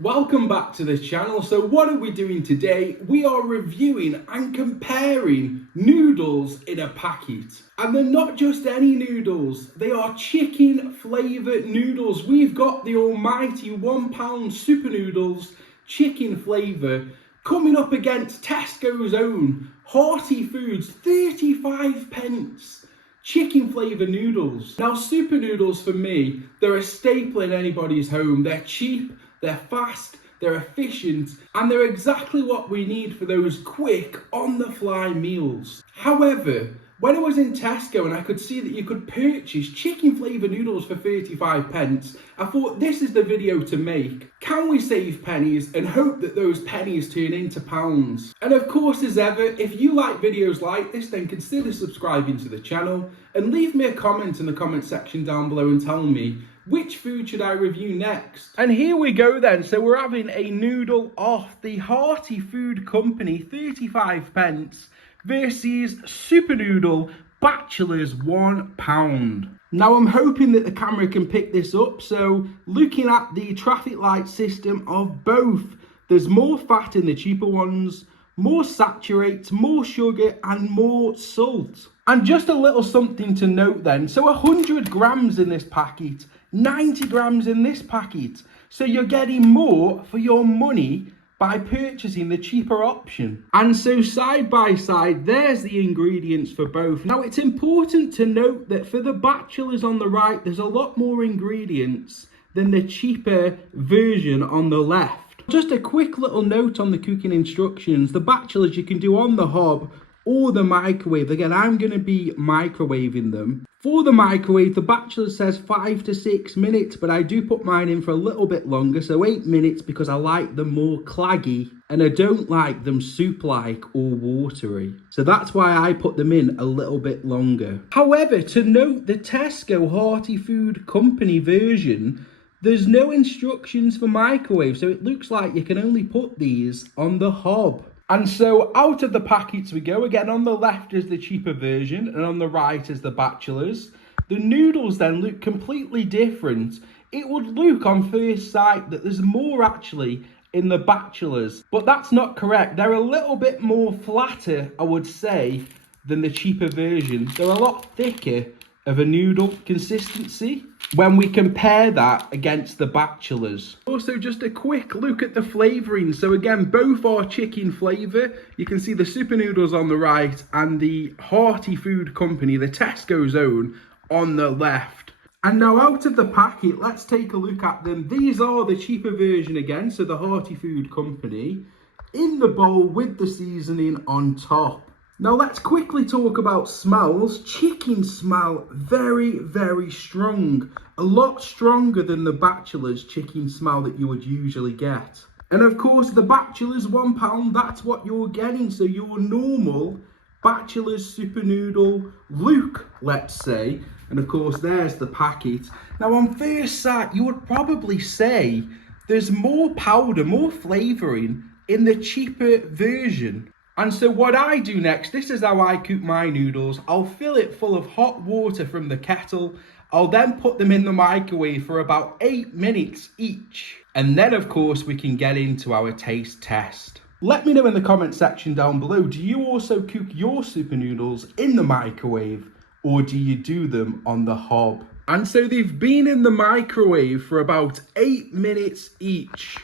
Welcome back to the channel. So what are we doing today? We are reviewing and comparing noodles in a packet. And they're not just any noodles, they are chicken flavoured noodles. We've got the almighty £1 super noodles chicken flavour coming up against Tesco's own Hearty Foods 35p chicken flavour noodles. Now super noodles for me, they're a staple in anybody's home. They're cheap, they're fast, they're efficient, and they're exactly what we need for those quick, on-the-fly meals. However, when I was in Tesco and I could see that you could purchase chicken flavoured noodles for 35p, I thought this is the video to make. Can we save pennies and hope that those pennies turn into pounds? And of course, as ever, if you like videos like this, then consider subscribing to the channel and leave me a comment in the comment section down below and tell me which food should I review next? And here we go then. So we're having a noodle off the Hearty Food Company 35p versus Super Noodle Batchelors £1. Now I'm hoping that the camera can pick this up. So looking at the traffic light system of both, there's more fat in the cheaper ones, more saturates, more sugar and more salt. And just a little something to note then, so 100 grams in this packet, 90 grams in this packet. So you're getting more for your money by purchasing the cheaper option. And so side by side, there's the ingredients for both. Now it's important to note that for the Batchelors on the right, there's a lot more ingredients than the cheaper version on the left. Just a quick little note on the cooking instructions. The Batchelors you can do on the hob or the microwave. Again, I'm going to be microwaving them. For the microwave, the Batchelor says 5 to 6 minutes, but I do put mine in for a little bit longer, so 8 minutes, because I like them more claggy and I don't like them soup-like or watery. So that's why I put them in a little bit longer. However, to note, the Tesco Hearty Food Company version, there's no instructions for microwave, so it looks like you can only put these on the hob. And so out of the packets we go. Again, on the left is the cheaper version and on the right is the Batchelors. The noodles then look completely different. It would look on first sight that there's more actually in the Batchelors, but that's not correct. They're a little bit more flatter, I would say, than the cheaper version. They're a lot thicker of a noodle consistency when we compare that against the Batchelors. Also, just a quick look at the flavouring. So again, both are chicken flavour. You can see the super noodles on the right and the Hearty Food Company, the Tesco's own, on the left. And now out of the packet, let's take a look at them. These are the cheaper version again, so the Hearty Food Company, in the bowl with the seasoning on top. Now let's quickly talk about smells. Chicken smell very, very strong. A lot stronger than the Batchelors chicken smell that you would usually get. And of course the Batchelors £1, that's what you're getting. So your normal Batchelors super noodle look, let's say. And of course there's the packet. Now on first sight you would probably say there's more powder, more flavouring in the cheaper version. And so what I do next, this is how I cook my noodles. I'll fill it full of hot water from the kettle. I'll then put them in the microwave for about 8 minutes each. And then of course we can get into our taste test. Let me know in the comment section down below, do you also cook your super noodles in the microwave or do you do them on the hob? And so they've been in the microwave for about 8 minutes each.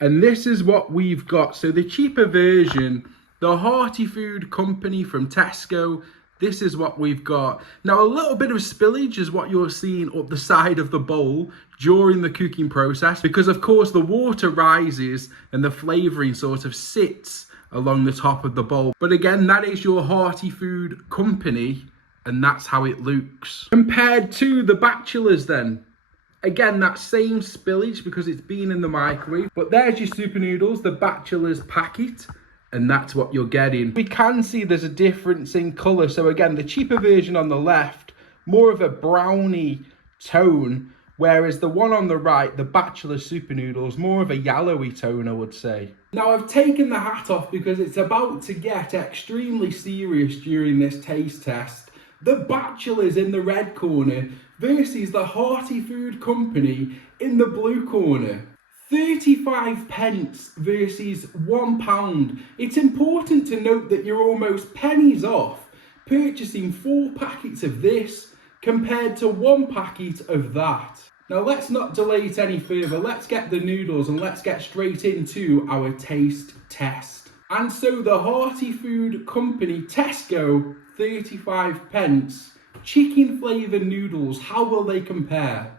And this is what we've got. So the cheaper version, the Hearty Food Company from Tesco, this is what we've got. Now a little bit of spillage is what you're seeing up the side of the bowl during the cooking process, because of course the water rises and the flavouring sort of sits along the top of the bowl. But again, that is your Hearty Food Company and that's how it looks. Compared to the Batchelors then, again, that same spillage because it's been in the microwave. But there's your super noodles, the Batchelors packet. And that's what you're getting. We can see there's a difference in colour. So again, the cheaper version on the left, more of a browny tone, whereas the one on the right, the Batchelor super noodles, more of a yellowy tone, I would say. Now I've taken the hat off because it's about to get extremely serious during this taste test. The Batchelors in the red corner versus the Hearty Food Company in the blue corner. 35 pence versus £1. It's important to note that you're almost pennies off purchasing 4 packets of this compared to 1 packet of that. Now let's not delay it any further, let's get the noodles and let's get straight into our taste test. And so the Hearty food company Tesco, 35 pence, chicken flavour noodles, how will they compare?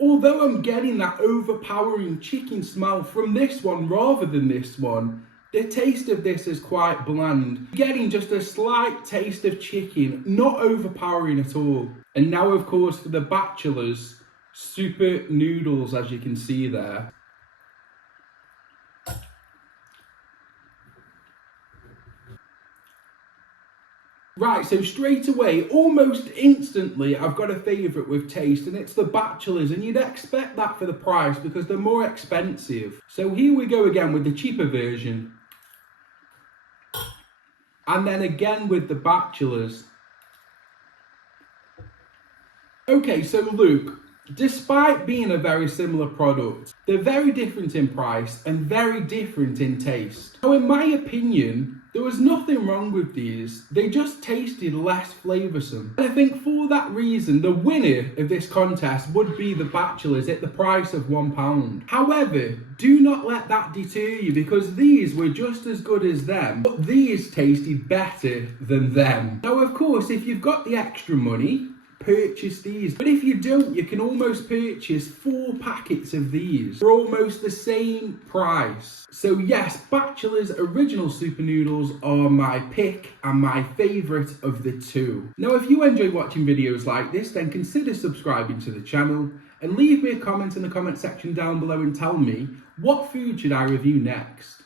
Although I'm getting that overpowering chicken smell from this one rather than this one, the taste of this is quite bland. Getting just a slight taste of chicken, not overpowering at all. And now of course for the Batchelors, super noodles as you can see there. Right, so straight away, almost instantly, I've got a favourite with taste, and it's the Batchelors, and you'd expect that for the price because they're more expensive. So here we go again with the cheaper version. And then again with the Batchelors. Okay, so Luke, despite being a very similar product, they're very different in price and very different in taste. Now, in my opinion, there was nothing wrong with these, they just tasted less flavoursome. And I think for that reason, the winner of this contest would be the Batchelors at the price of £1. However, do not let that deter you because these were just as good as them, but these tasted better than them. Now, of course, if you've got the extra money, purchase these, but if you don't, you can almost purchase 4 packets of these for almost the same price. So yes, Batchelors original super noodles are my pick and my favourite of the two. Now if you enjoy watching videos like this, then consider subscribing to the channel and leave me a comment in the comment section down below and tell me what food should I review next.